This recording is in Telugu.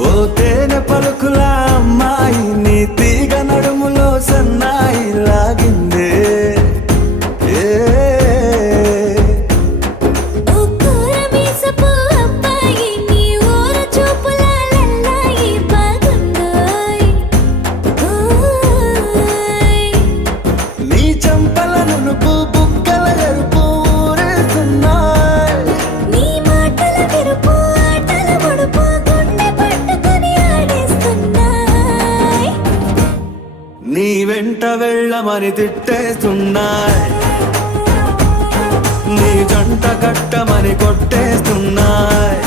ఓ తేనె పలుకుల అమ్మాయి నీ తీగ నడుములో సన్నాయి లాగిందే ఏ నీ చంపల నునుపు బుగ్గల ఎరుపు ఊరేస్తున్నాయి నీ మాటల విరుపు ఆటల పొడుపు గుండె పట్టుకొని ఆడేస్తున్నాయి నీ వెంట వెళ్ళమని తిట్టేస్తున్నాయి నీ జంట కట్టమని కొట్టేస్తున్నాయి